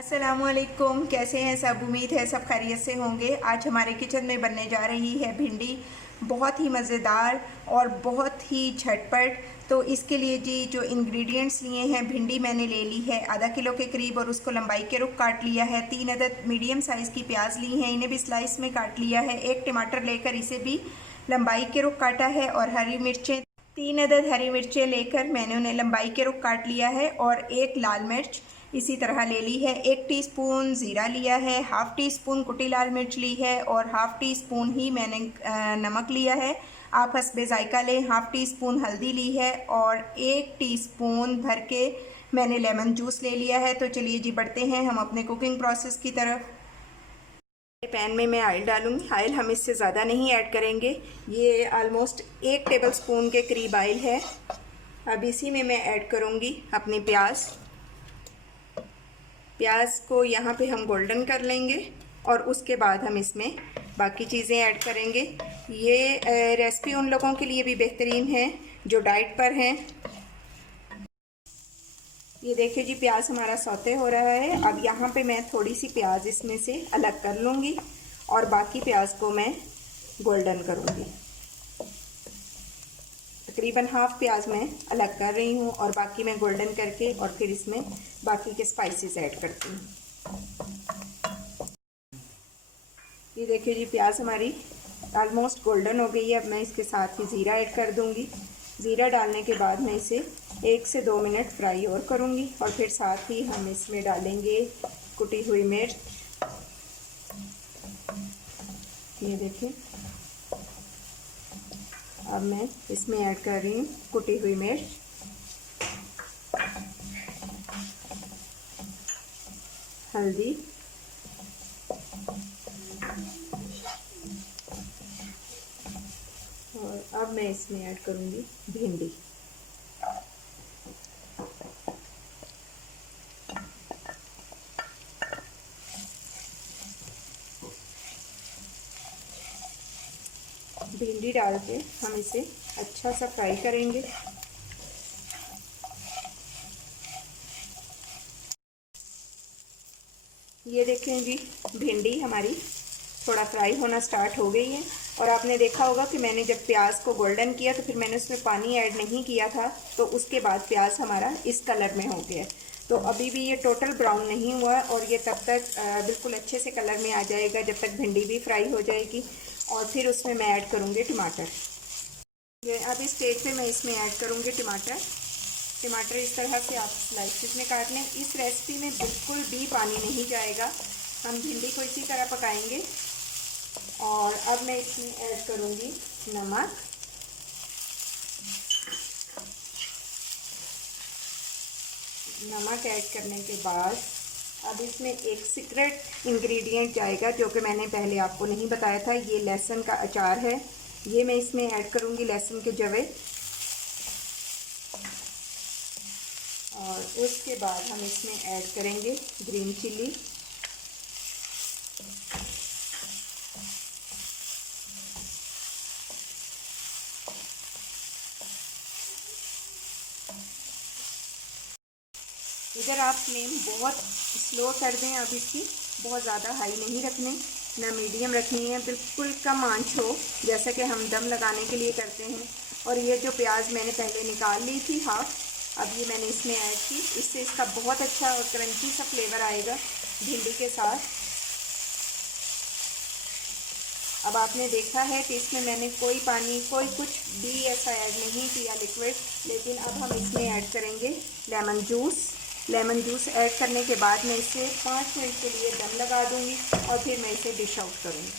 अस्सलामुअलैकुम, कैसे हैं सब। उम्मीद है सब खैरियत से होंगे। आज हमारे किचन में बनने जा रही है भिंडी, बहुत ही मज़ेदार और बहुत ही झटपट। तो इसके लिए जी जो इंग्रेडिएंट्स लिए हैं, भिंडी मैंने ले ली है आधा किलो के करीब और उसको लंबाई के रुख काट लिया है। 3 अदद मीडियम साइज़ की प्याज ली हैं, इन्हें भी स्लाइस में काट लिया है। एक टमाटर लेकर इसे भी लंबाई के रुख काटा है और हरी मिर्चें 3 अदद हरी मिर्चें लेकर मैंने उन्हें लंबाई के रुख काट लिया है और एक लाल मिर्च इसी तरह ले ली है। 1 टीस्पून ज़ीरा लिया है, हाफ़ टी स्पून कुटी लाल मिर्च ली है और हाफ़ टी स्पून ही मैंने नमक लिया है। आप हस्बे ज़ायका लें। हाफ़ टी स्पून हल्दी ली है और 1 टीस्पून भर के मैंने लेमन जूस ले लिया है। तो चलिए जी बढ़ते हैं हम अपने कुकिंग प्रोसेस की तरफ। पैन में मैं ऑयल डालूंगी। ऑयल हम इससे ज़्यादा नहीं ऐड करेंगे, ये ऑलमोस्ट 1 टेबल स्पून के करीब ऑयल है। अब इसी में मैं ऐड करूंगी अपनी प्याज को यहाँ पे हम गोल्डन कर लेंगे और उसके बाद हम इसमें बाकी चीज़ें ऐड करेंगे। ये रेसिपी उन लोगों के लिए भी बेहतरीन है जो डाइट पर हैं। ये देखिए जी, प्याज हमारा सौते हो रहा है। अब यहाँ पे मैं थोड़ी सी प्याज इसमें से अलग कर लूँगी और बाकी प्याज को मैं गोल्डन करूँगी। तकरीबन हाफ प्याज मैं अलग कर रही हूँ और बाकी मैं गोल्डन करके और फिर इसमें बाकी के स्पाइसेस ऐड करती हूँ। ये देखिए जी, प्याज हमारी ऑलमोस्ट गोल्डन हो गई है। अब मैं इसके साथ ही ज़ीरा ऐड कर दूँगी। ज़ीरा डालने के बाद मैं इसे 1 से 2 मिनट फ्राई और करूँगी और फिर साथ ही हम इसमें डालेंगे कुटी हुई मिर्च। ये देखिए, अब मैं इसमें ऐड कर रही हूँ कुटी हुई मिर्च, हल्दी और अब मैं इसमें ऐड करूँगी भिंडी। भिंडी डाल के हम इसे अच्छा सा फ्राई करेंगे। ये देखें जी, भिंडी हमारी थोड़ा फ्राई होना स्टार्ट हो गई है और आपने देखा होगा कि मैंने जब प्याज को गोल्डन किया तो फिर मैंने उसमें पानी ऐड नहीं किया था, तो उसके बाद प्याज हमारा इस कलर में हो गया। तो अभी भी ये टोटल ब्राउन नहीं हुआ और ये तब तक बिल्कुल अच्छे से कलर में आ जाएगा जब तक भिंडी भी फ्राई हो जाएगी। और फिर उसमें मैं ऐड करूँगी टमाटर। ये अब इस स्टेज पे मैं इसमें ऐड करूँगी टमाटर इस तरह से आप स्लाइसेस में काट लें। इस रेसिपी में बिल्कुल भी पानी नहीं जाएगा, हम भिंडी को इसी तरह पकाएंगे। और अब मैं इसमें ऐड करूँगी नमक, नमक ऐड करने के बाद अब इसमें एक सीक्रेट इंग्रेडिएंट जाएगा जो कि मैंने पहले आपको नहीं बताया था। ये लहसुन का अचार है, ये मैं इसमें ऐड करूँगी लहसुन के जवे। और उसके बाद हम इसमें ऐड करेंगे ग्रीन चिली, इधर आप फ्लेम बहुत स्लो कर दें। अब इसकी बहुत ज़्यादा हाई नहीं रखनी, ना मीडियम रखनी है, बिल्कुल कम आंच हो जैसा कि हम दम लगाने के लिए करते हैं। और ये जो प्याज मैंने पहले निकाल ली थी हाफ, अब ये मैंने इसमें ऐड की। इससे इसका बहुत अच्छा और क्रंची सा फ्लेवर आएगा भिंडी के साथ। अब आपने देखा है कि इसमें मैंने कोई पानी कोई कुछ भी ऐसा ऐड नहीं किया लिक्विड, लेकिन अब हम इसमें ऐड करेंगे lemon juice. Lemon juice add करने के बाद मैं इसे 5 मिनट के लिए दम लगा दूंगी और फिर मैं इसे डिश आउट करूंगी।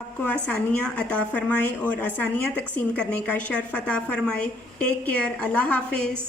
आपको आसानियाँ अता फरमाए और आसानियाँ तकसीम करने का शर्फ अता फरमाए। टेक केयर, अल्लाह हाफिज़।